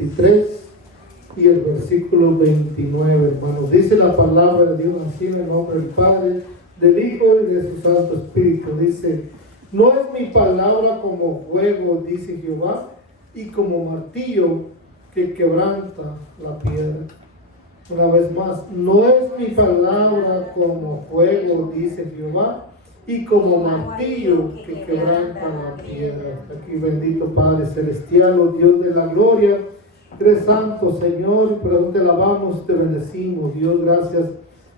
23 y el versículo 29, hermanos. Dice la palabra de Dios así en el nombre del Padre, del Hijo y de su Santo Espíritu. Dice: no es mi palabra como fuego, dice Jehová, y como martillo que quebranta la piedra. Una vez más, no es mi palabra como fuego, dice Jehová, y como martillo que quebranta la piedra. Aquí, bendito Padre Celestial, oh Dios de la gloria, eres santo, Señor, pero te alabamos, te bendecimos. Dios, gracias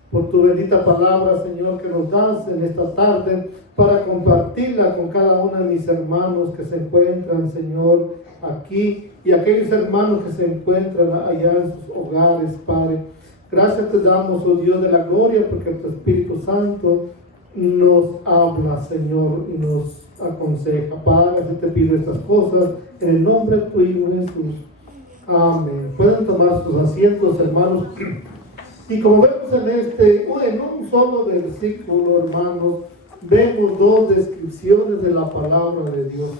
por tu bendita palabra, Señor, que nos das en esta tarde para compartirla con cada uno de mis hermanos que se encuentran, Señor, aquí, y aquellos hermanos que se encuentran allá en sus hogares, Padre. Gracias te damos, oh Dios de la gloria, porque tu Espíritu Santo nos habla, Señor, y nos aconseja. Padre, así te pido estas cosas en el nombre de tu Hijo Jesús. Amén. Pueden tomar sus asientos, hermanos. Y como vemos en un solo versículo, hermanos, vemos dos descripciones de la palabra de Dios.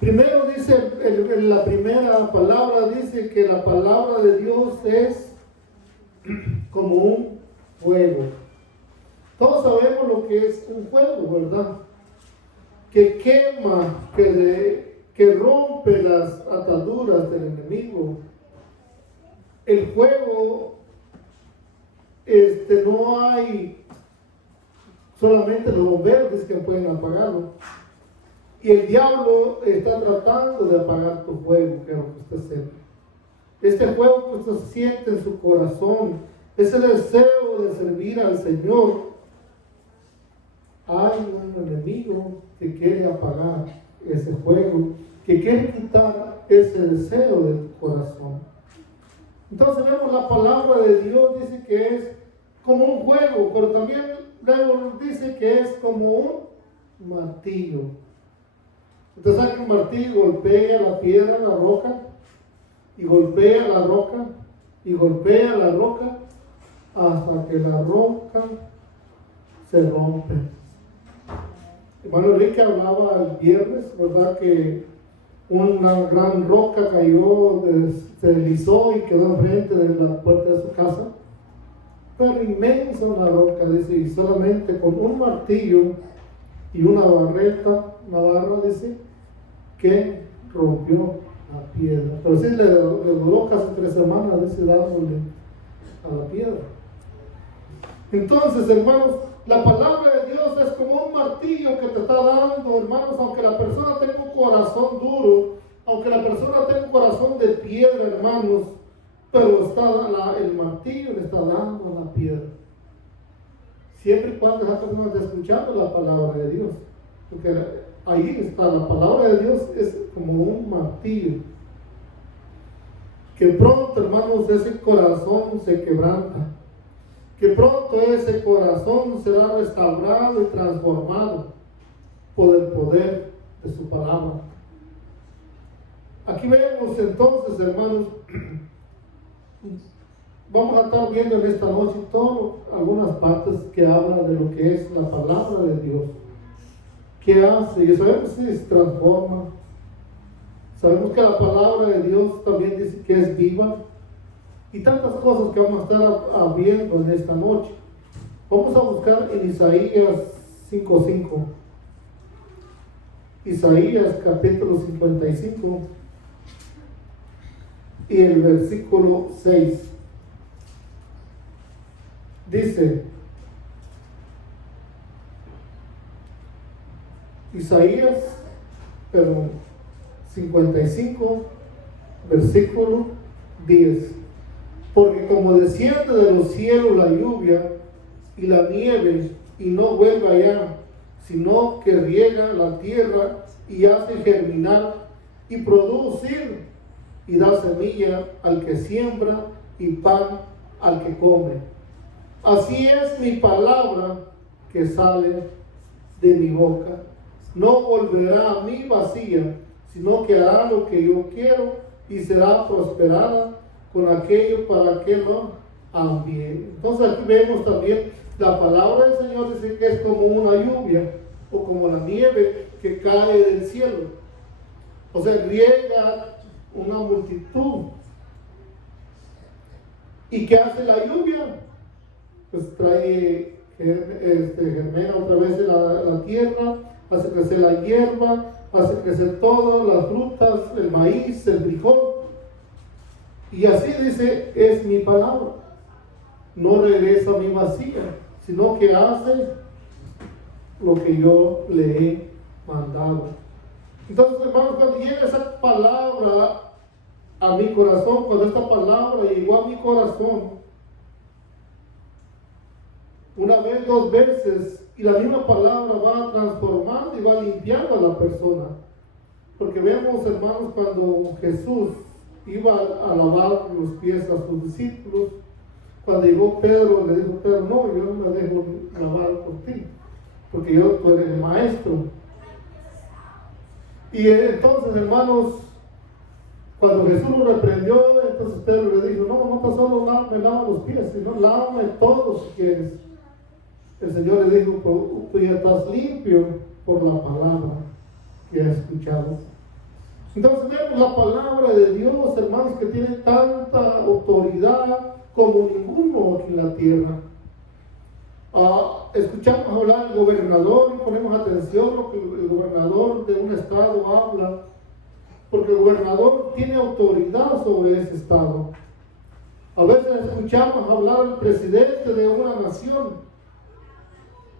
Primero dice, en la primera palabra dice que la palabra de Dios es como un fuego. Todos sabemos lo que es un fuego, ¿verdad? Que quema, que rompe las ataduras del enemigo. El fuego, no hay solamente los bomberos que pueden apagarlo. Y el diablo está tratando de apagar tu fuego, quiero que usted sepa. Este fuego que usted siente en su corazón, ese deseo de servir al Señor, hay un enemigo que quiere apagar ese fuego, que quiere quitar ese deseo de tu corazón. Entonces vemos la palabra de Dios, dice que es como un fuego, pero también luego dice que es como un martillo. Usted sabe que un martillo golpea la piedra, la roca, y golpea la roca, y golpea la roca, hasta que la roca se rompe. Hermano Enrique hablaba el viernes, ¿verdad? Que una gran roca cayó, se deslizó y quedó enfrente de la puerta de su casa. Pero inmensa una roca, dice, y solamente con un martillo y una barra, dice, que rompió la piedra. Pero sí le duró casi 3 semanas, dice, dándole a la piedra. Entonces, hermanos, la palabra de Dios es como un martillo que te está dando, hermanos, aunque la persona tenga un corazón duro, aunque la persona tenga un corazón de piedra, hermanos, pero el martillo le está dando a la piedra. Siempre y cuando esa persona esté escuchando la palabra de Dios. Porque ahí está, la palabra de Dios es como un martillo. Que pronto, hermanos, ese corazón se quebranta. Que pronto ese corazón será restaurado y transformado por el poder de su palabra. Aquí vemos entonces, hermanos, vamos a estar viendo en esta noche algunas partes que hablan de lo que es la palabra de Dios. ¿Qué hace? Y sabemos que se transforma. Sabemos que la palabra de Dios también dice que es viva. Y tantas cosas que vamos a estar viendo en esta noche. Vamos a buscar en Isaías 5:5. Isaías capítulo 55 y el versículo 6. Dice Isaías 55 versículo 10. Porque como desciende de los cielos la lluvia y la nieve y no vuelve allá, sino que riega la tierra y hace germinar y producir y da semilla al que siembra y pan al que come. Así es mi palabra que sale de mi boca. No volverá a mí vacía, sino que hará lo que yo quiero y será prosperada con aquello para que lo envíe. Entonces aquí vemos también la palabra del Señor, dice que es como una lluvia o como la nieve que cae del cielo. O sea, riega una multitud. ¿Y qué hace la lluvia? Pues trae, germina otra vez la tierra, hace crecer la hierba, hace crecer todo, las frutas, el maíz, el frijol. Y así dice, es mi palabra. No regresa a mí vacía, sino que hace lo que yo le he mandado. Entonces, hermanos, cuando llega esa palabra a mi corazón, cuando esta palabra llegó a mi corazón, una vez, dos veces, y la misma palabra va transformando y va limpiando a la persona. Porque vemos, hermanos, cuando Jesús iba a lavar los pies a sus discípulos, cuando llegó Pedro, le dijo Pedro, no, yo no me dejo lavar por ti, porque tú eres el maestro. Y entonces, hermanos, cuando Jesús lo reprendió, entonces Pedro le dijo, no tan solo me lava los pies, sino lávame todos si quieres. El Señor le dijo, tú ya estás limpio por la palabra que has escuchado. Entonces vemos la palabra de Dios, hermanos, que tiene tanta autoridad como ninguno aquí en la tierra. Escuchamos hablar del gobernador y ponemos atención a lo que el gobernador de un estado habla, porque el gobernador tiene autoridad sobre ese estado. A veces escuchamos hablar del presidente de una nación,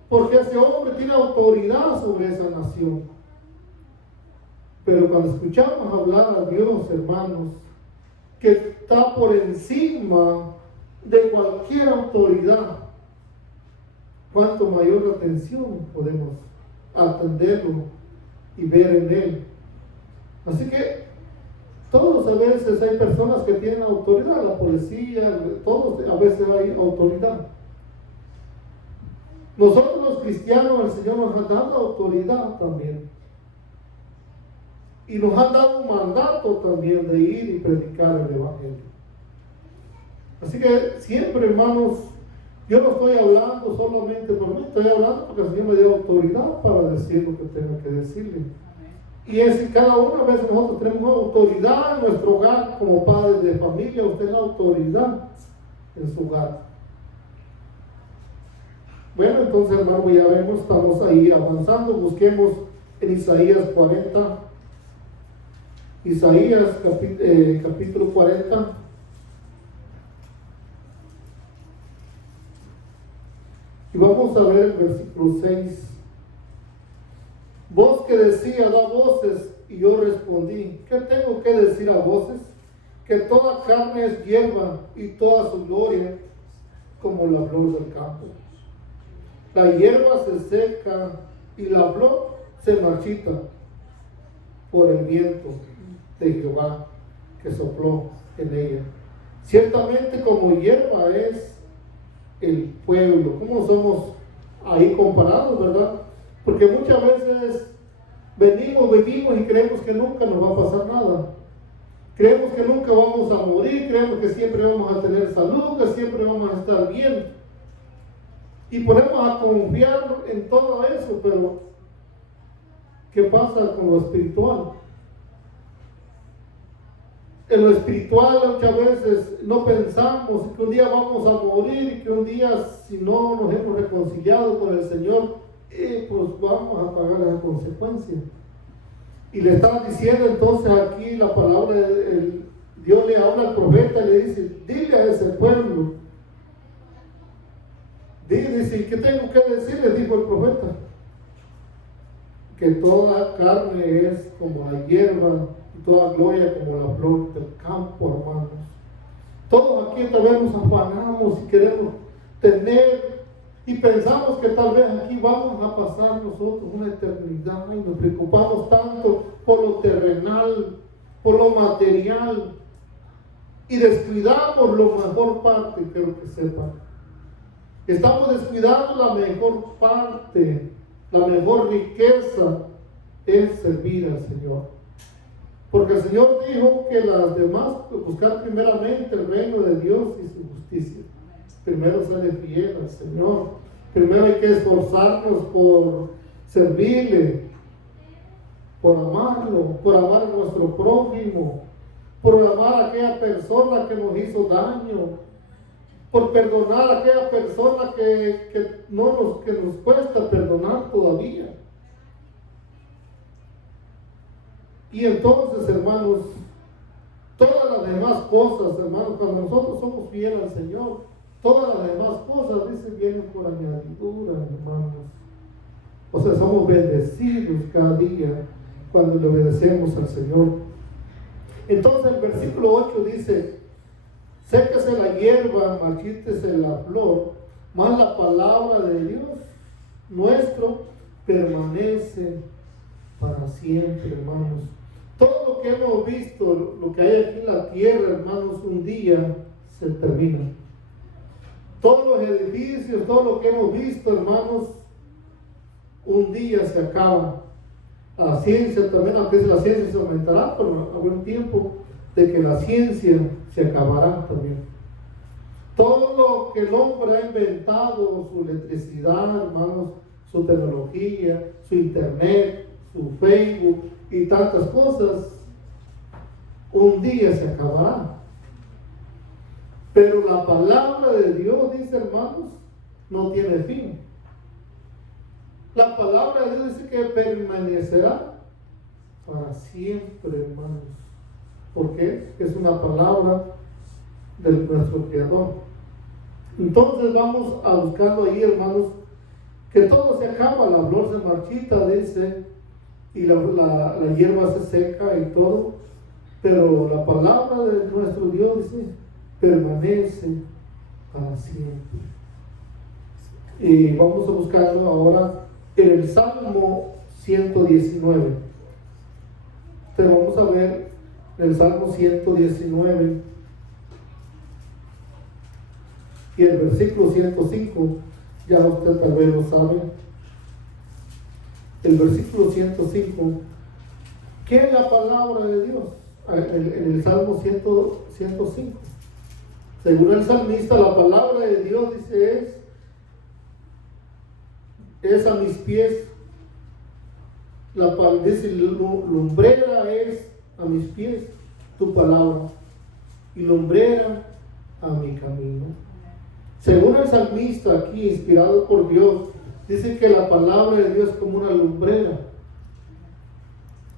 porque ese hombre tiene autoridad sobre esa nación. Pero cuando escuchamos hablar a Dios, hermanos, que está por encima de cualquier autoridad, cuánto mayor atención podemos atenderlo y ver en él. Así que todos a veces hay personas que tienen autoridad, la policía, todos a veces hay autoridad. Nosotros los cristianos, el Señor nos ha dado autoridad también. Y nos ha dado un mandato también de ir y predicar el Evangelio. Así que siempre, hermanos, yo no estoy hablando solamente por mí, estoy hablando porque el Señor me dio autoridad para decir lo que tenga que decirle. Y es que cada una vez nosotros tenemos autoridad en nuestro hogar como padres de familia, usted es la autoridad en su hogar. Bueno, entonces, hermano, ya vemos, estamos ahí avanzando, busquemos en Isaías 40. Isaías capítulo 40. Y vamos a ver el versículo 6. Voz que decía, da voces, y yo respondí, ¿qué tengo que decir a voces? Que toda carne es hierba, y toda su gloria como la flor del campo. La hierba se seca, y la flor se marchita por el viento de Jehová que sopló en ella. Ciertamente como hierba es el pueblo. ¿Cómo somos ahí comparados, verdad? Porque muchas veces vivimos y creemos que nunca nos va a pasar nada. Creemos que nunca vamos a morir, creemos que siempre vamos a tener salud, que siempre vamos a estar bien. Y ponemos a confiar en todo eso, pero ¿qué pasa con lo espiritual? En lo espiritual muchas veces no pensamos que un día vamos a morir y que un día, si no nos hemos reconciliado con el Señor, pues vamos a pagar las consecuencias. Y le estaba diciendo entonces aquí la palabra, Dios le habla al profeta y le dice, dile a ese pueblo, dice, ¿qué tengo que decirle? Dijo el profeta, que toda carne es como la hierba y toda gloria como la flor del campo, hermanos. Todos aquí tal vez nos afanamos y queremos tener y pensamos que tal vez aquí vamos a pasar nosotros una eternidad y nos preocupamos tanto por lo terrenal, por lo material y descuidamos lo mejor parte, quiero que sepan. Estamos descuidando la mejor parte, la mejor riqueza es servir al Señor. Porque el Señor dijo que las demás, buscar primeramente el reino de Dios y su justicia. Primero serle fiel al Señor. Primero hay que esforzarnos por servirle, por amarlo, por amar a nuestro prójimo, por amar a aquella persona que nos hizo daño, por perdonar a aquella persona que nos cuesta perdonar todavía. Y entonces, hermanos, todas las demás cosas, hermanos, cuando nosotros somos fieles al Señor, todas las demás cosas, dice, vienen por añadidura, hermanos. O sea, somos bendecidos cada día cuando le obedecemos al Señor. Entonces el versículo 8 dice: séquese la hierba, marchítese la flor, mas la palabra de Dios nuestro permanece para siempre, hermanos. Todo lo que hemos visto, lo que hay aquí en la tierra, hermanos, un día se termina. Todos los edificios, todo lo que hemos visto, hermanos, un día se acaba. La ciencia también, aunque la ciencia se aumentará, pero habrá un tiempo de que la ciencia se acabará también. Todo lo que el hombre ha inventado, su electricidad, hermanos, su tecnología, su internet, su Facebook y tantas cosas, un día se acabará. Pero la palabra de Dios, dice, hermanos, no tiene fin. La palabra de Dios dice que permanecerá para siempre, hermanos. Porque es una palabra de nuestro Creador. Entonces vamos a buscando ahí, hermanos, que todo se acaba, la flor se marchita, dice, y la hierba se seca y todo, pero la palabra de nuestro Dios, dice, permanece para siempre. Y vamos a buscarlo ahora en el Salmo 119. Pero vamos a ver en el Salmo 119 y el versículo 105, ya usted tal vez lo sabe. El versículo 105, ¿qué es la palabra de Dios? En el Salmo 105, según el salmista, la palabra de Dios, dice, es a mis pies, dice, lumbrera es a mis pies tu palabra y lumbrera a mi camino. Según el salmista aquí, inspirado por Dios, dice que la palabra de Dios es como una lumbrera,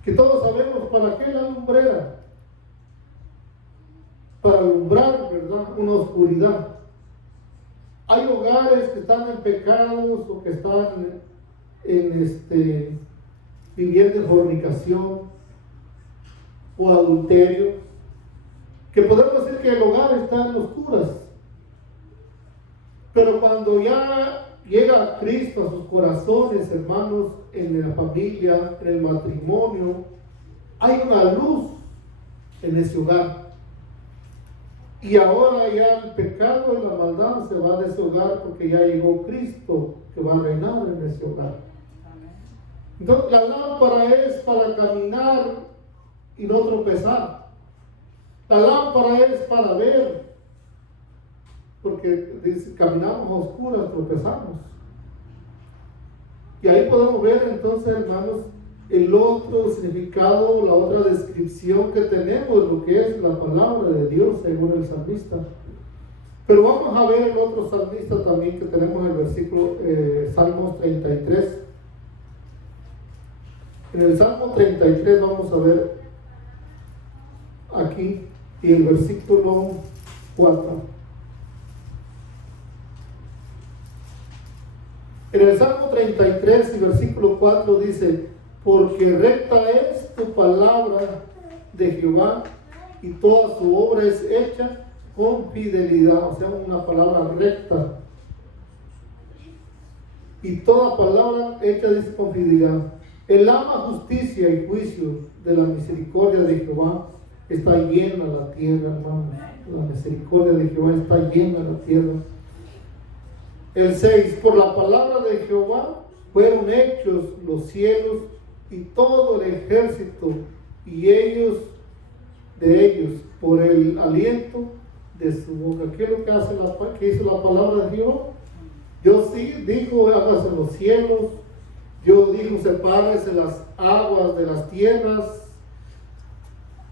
que todos sabemos para qué la lumbrera, para alumbrar, ¿verdad?, una oscuridad. Hay hogares que están en pecados o que están viviendo en fornicación o adulterio, que podemos decir que el hogar está en oscuras. Pero cuando ya llega Cristo a sus corazones, hermanos, en la familia, en el matrimonio, hay una luz en ese hogar. Y ahora ya el pecado y la maldad se va de ese hogar porque ya llegó Cristo que va a reinar en ese hogar. Entonces la lámpara es para caminar y no tropezar. La lámpara es para ver, porque dice, caminamos a oscuras, tropezamos. Y ahí podemos ver entonces, hermanos, el otro significado, la otra descripción que tenemos, lo que es la palabra de Dios según el salmista. Pero vamos a ver el otro salmista también que tenemos en el versículo Salmos 33. En el Salmo 33 vamos a ver aquí y el versículo 4. En el Salmo 33 y versículo 4 dice: porque recta es tu palabra de Jehová y toda su obra es hecha con fidelidad. O sea, una palabra recta. Y toda palabra hecha, dice, con fidelidad. El ama justicia y juicio, de la misericordia de Jehová está llena la tierra, hermanos. La misericordia de Jehová está llena la tierra. El 6, por la palabra de Jehová fueron hechos los cielos y todo el ejército, y ellos de ellos, por el aliento de su boca. ¿Qué es lo que hizo la palabra de Dios? Dios sí dijo: hágase los cielos. Dios dijo: sepárese las aguas de las tierras.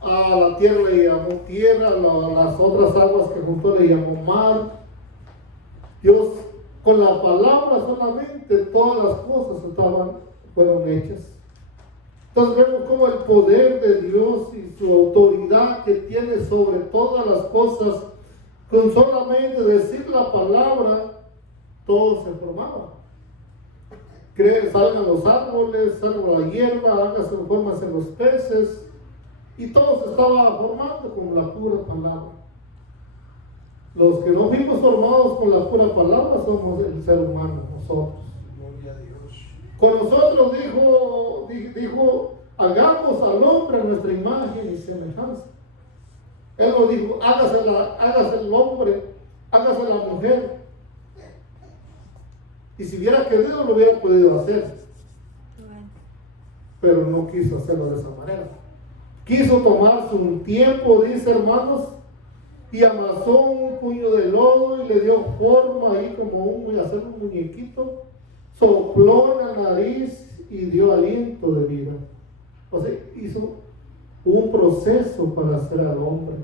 A la tierra le llamó tierra, las otras aguas que juntó le llamó mar. Dios, con la palabra solamente, todas las cosas fueron hechas. Entonces vemos como el poder de Dios y su autoridad que tiene sobre todas las cosas, con solamente decir la palabra, todo se formaba. Salgan los árboles, salga la hierba, hágase formas en los peces, y todo se estaba formando con la pura palabra. Los que no fuimos formados con la pura palabra somos el ser humano, nosotros. Gloria a Dios. Con nosotros dijo, hagamos al hombre a nuestra imagen y semejanza. Él nos dijo, hágase el hombre, hágase la mujer. Y si hubiera querido, lo hubiera podido hacer. Pero no quiso hacerlo de esa manera. Quiso tomarse un tiempo, dice, hermanos, y amasó un puño de lodo y le dio forma ahí como hacer un muñequito, sopló en la nariz y dio aliento de vida. O sea, hizo un proceso para hacer al hombre.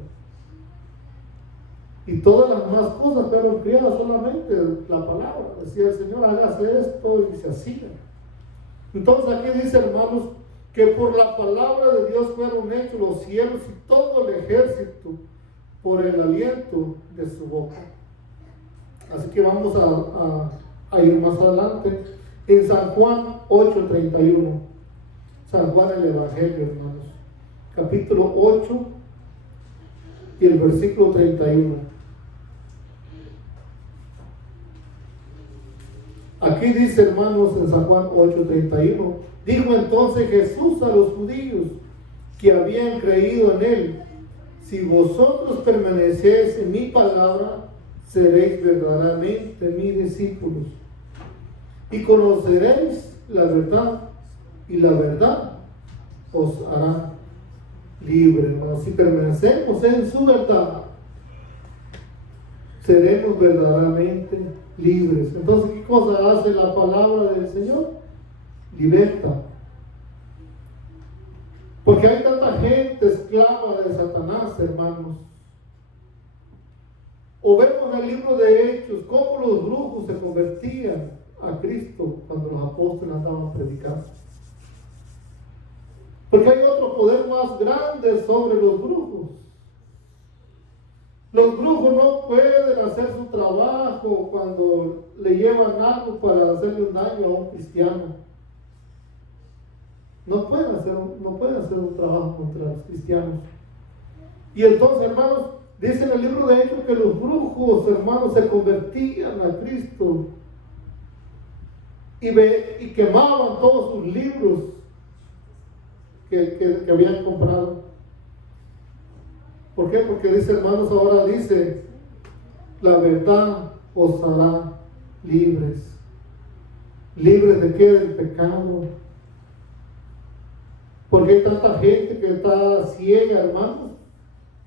Y todas las demás cosas fueron criadas solamente la palabra. Decía el Señor, hágase esto, y se hacía. Entonces aquí dice, hermanos, que por la palabra de Dios fueron hechos los cielos y todo el ejército por el aliento de su boca. Así que vamos a ir más adelante en San Juan 8:31. San Juan el Evangelio, hermanos, capítulo 8 y el versículo 31. Aquí dice, hermanos, en San Juan 8:31, dijo entonces Jesús a los judíos que habían creído en él: si vosotros permanecéis en mi palabra, seréis verdaderamente mis discípulos, y conoceréis la verdad, y la verdad os hará libres. ¿No? Si permanecemos en su verdad, seremos verdaderamente libres. Entonces, ¿qué cosa hace la palabra del Señor? Liberta. Porque hay tanta gente esclava de Satanás, hermanos. O vemos en el libro de Hechos cómo los brujos se convertían a Cristo cuando los apóstoles andaban predicando. Porque hay otro poder más grande sobre los brujos. Los brujos no pueden hacer su trabajo cuando le llevan algo para hacerle un daño a un cristiano. No pueden hacer un trabajo contra los cristianos. Y entonces, hermanos, dice en el libro de Hechos que los brujos, hermanos, se convertían a Cristo y quemaban todos sus libros que habían comprado. ¿Por qué? Porque dice, hermanos, ahora dice, la verdad os hará libres. ¿Libres de qué? Del pecado. Porque hay tanta gente que está ciega, hermanos,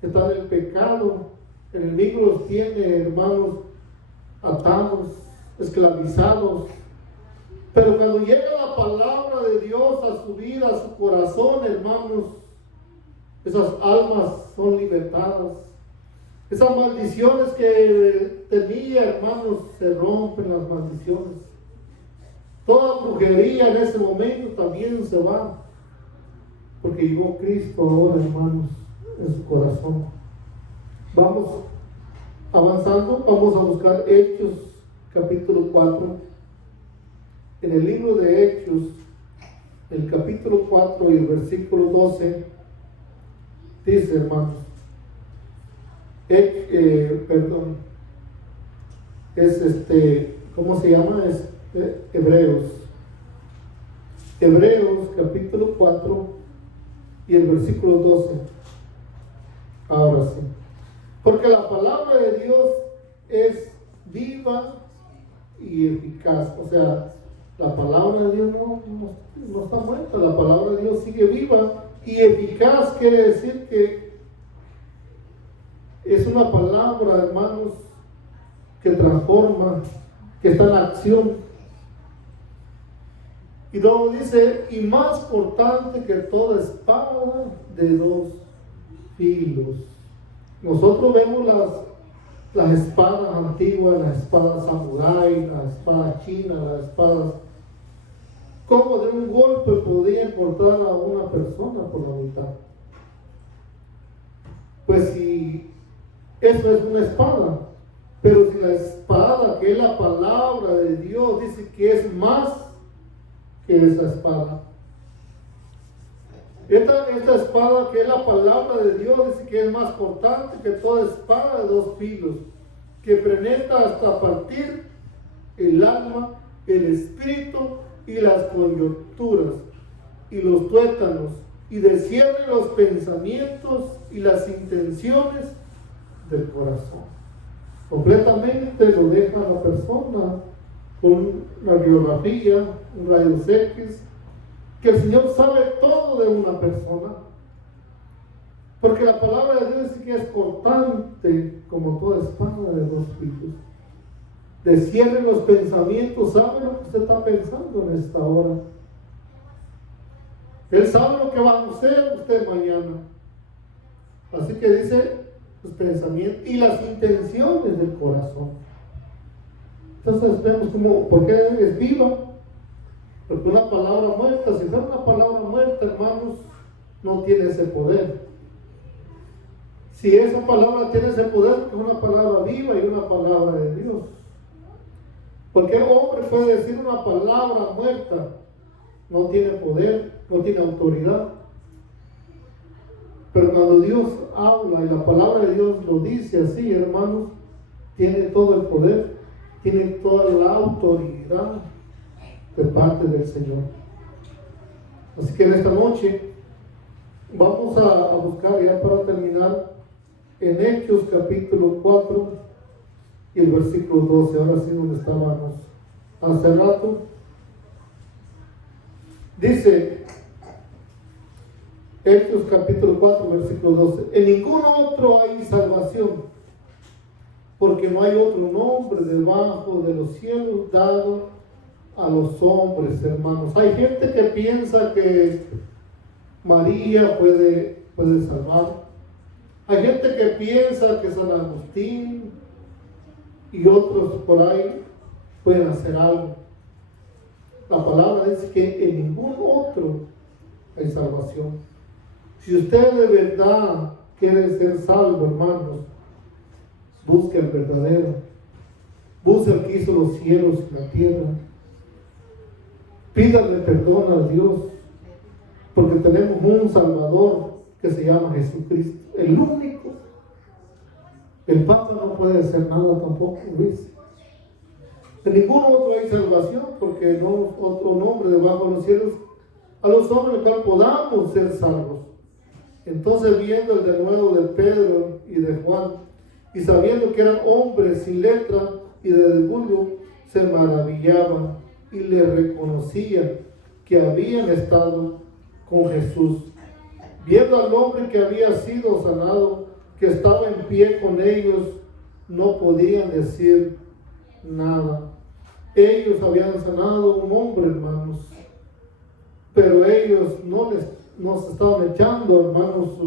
que está en el pecado. El enemigo los tiene, hermanos, atados, esclavizados. Pero cuando llega la palabra de Dios a su vida, a su corazón, hermanos, esas almas son libertadas. Esas maldiciones que tenía, hermanos, se rompen las maldiciones. Toda brujería en ese momento también se va. Porque llegó Cristo ahora, hermanos, en su corazón. Vamos avanzando, vamos a buscar Hechos, capítulo 4. En el libro de Hechos, el capítulo 4 y el versículo 12, dice, hermanos, ¿cómo se llama? Es Hebreos. Hebreos, capítulo 4 y el versículo 12. Ahora sí. Porque la palabra de Dios es viva y eficaz. O sea, la palabra de Dios no está muerta. La palabra de Dios sigue viva y eficaz. Quiere decir que es una palabra, hermanos, que transforma, que está en acción. Y luego dice, y más cortante que toda espada de dos filos. Nosotros vemos las espadas antiguas, las espadas samurái, las espadas chinas, las espadas, como de un golpe podían cortar a una persona por la mitad. Pues si eso es una espada, pero si la espada, que es la palabra de Dios, dice que es más que esa espada. Esta espada, que es la palabra de Dios, dice que es más cortante que toda espada de dos filos, que penetra hasta partir el alma, el espíritu y las coyunturas y los tuétanos, y discierne los pensamientos y las intenciones del corazón. Completamente lo deja a la persona con una radiografía, un rayos X, que el Señor sabe todo de una persona, porque la palabra de Dios dice que es cortante como toda espada de dos filos. Discierne los pensamientos, sabe lo que usted está pensando en esta hora. Él sabe lo que va a hacer usted mañana. Así que dice los pensamientos y las intenciones del corazón. Entonces vemos como, ¿por qué es viva? Porque una palabra muerta, si fuera una palabra muerta, hermanos, no tiene ese poder. Si esa palabra tiene ese poder, es una palabra viva y una palabra de Dios. Porque el hombre puede decir una palabra muerta, no tiene poder, no tiene autoridad. Pero cuando Dios habla y la palabra de Dios lo dice así, hermanos, tiene todo el poder, tiene toda la autoridad de parte del Señor. Así que en esta noche vamos a buscar, ya para terminar, en Hechos capítulo 4 y el versículo 12, ahora sí donde estábamos hace rato. Dice Hechos capítulo 4 versículo 12: en ningún otro hay salvación, porque no hay otro nombre debajo de los cielos dado a los hombres, hermanos. Hay gente que piensa que María puede salvar. Hay gente que piensa que San Agustín y otros por ahí pueden hacer algo. La palabra dice que en ningún otro hay salvación. Si usted de verdad quiere ser salvo, hermanos, busque al verdadero. Busque al que hizo los cielos y la tierra. Pídale perdón a Dios, porque tenemos un Salvador que se llama Jesucristo, el único. El Papa no puede hacer nada tampoco, ¿ves? En ningún otro hay salvación, porque no otro nombre debajo de los cielos a los hombres en el cual podamos ser salvos. Entonces, viendo el denuedo de Pedro y de Juan, y sabiendo que eran hombres sin letra y de vulgo, se maravillaban y le reconocían que habían estado con Jesús. Viendo al hombre que había sido sanado, que estaba en pie con ellos, no podían decir nada. Ellos habían sanado a un hombre, hermanos, pero ellos no se estaban echando, hermanos,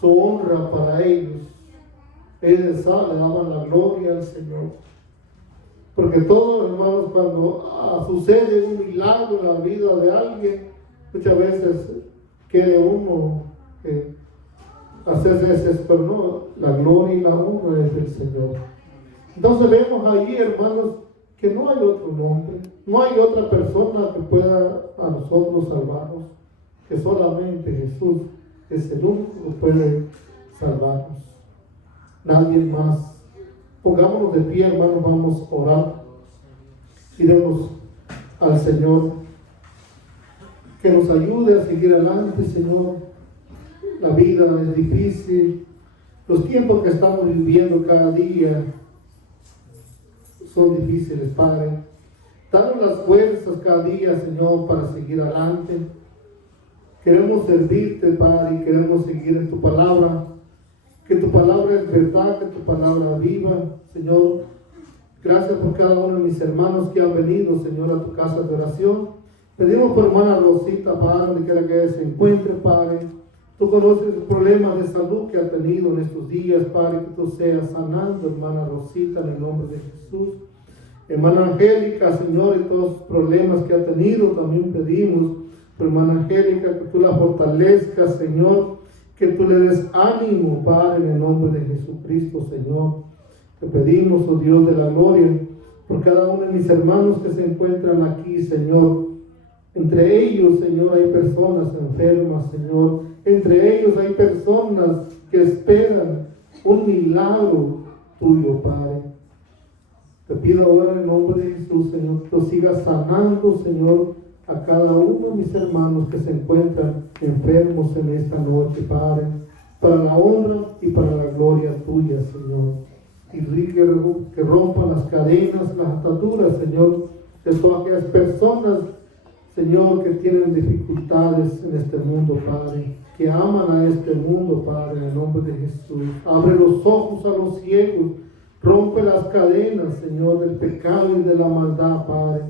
su honra para ellos. Ellos le daban la gloria al Señor. Porque todos, hermanos, cuando sucede un milagro en la vida de alguien, muchas veces quiere uno hacerse eso, pero no, la gloria y la honra es del Señor. Entonces vemos allí, hermanos, que no hay otro nombre, no hay otra persona que pueda a nosotros salvarnos, que solamente Jesús es el único que puede salvarnos. Nadie más. Pongámonos de pie, hermanos, vamos a orar y demos al Señor que nos ayude a seguir adelante, Señor. La vida es difícil, los tiempos que estamos viviendo cada día son difíciles, Padre. Danos las fuerzas cada día, Señor, para seguir adelante. Queremos servirte, Padre, y queremos seguir en tu palabra. Que tu palabra es verdad, que tu palabra viva, Señor. Gracias por cada uno de mis hermanos que han venido, Señor, a tu casa de oración. Pedimos por hermana Rosita, Padre, donde quiera que ella se encuentre, Padre. Tú conoces el problema de salud que ha tenido en estos días, Padre, que tú seas sanando, hermana Rosita, en el nombre de Jesús. Hermana Angélica, Señor, y todos los problemas que ha tenido, también pedimos, hermana Angélica, que tú la fortalezcas, Señor, que tú le des ánimo, Padre, en el nombre de Jesucristo, Señor. Te pedimos, oh Dios de la gloria, por cada uno de mis hermanos que se encuentran aquí, Señor. Entre ellos, Señor, hay personas enfermas, Señor. Entre ellos hay personas que esperan un milagro tuyo, Padre. Te pido ahora en el nombre de Jesús, Señor, que tú sigas sanando, Señor, a cada uno de mis hermanos que se encuentran enfermos en esta noche, Padre, para la honra y para la gloria tuya, Señor. Y que rompan las cadenas, las ataduras, Señor, de todas aquellas personas, Señor, que tienen dificultades en este mundo, Padre, que aman a este mundo, Padre, en el nombre de Jesús. Abre los ojos a los ciegos, rompe las cadenas, Señor, del pecado y de la maldad, Padre.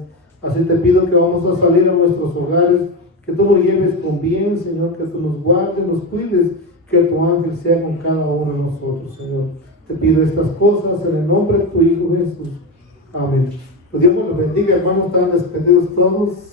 Así te pido que vamos a salir a nuestros hogares, que tú nos lleves con bien, Señor, que tú nos guardes, nos cuides, que tu ángel sea con cada uno de nosotros, Señor. Te pido estas cosas en el nombre de tu Hijo Jesús. Amén. Que Dios nos bendiga, hermanos, están despedidos todos.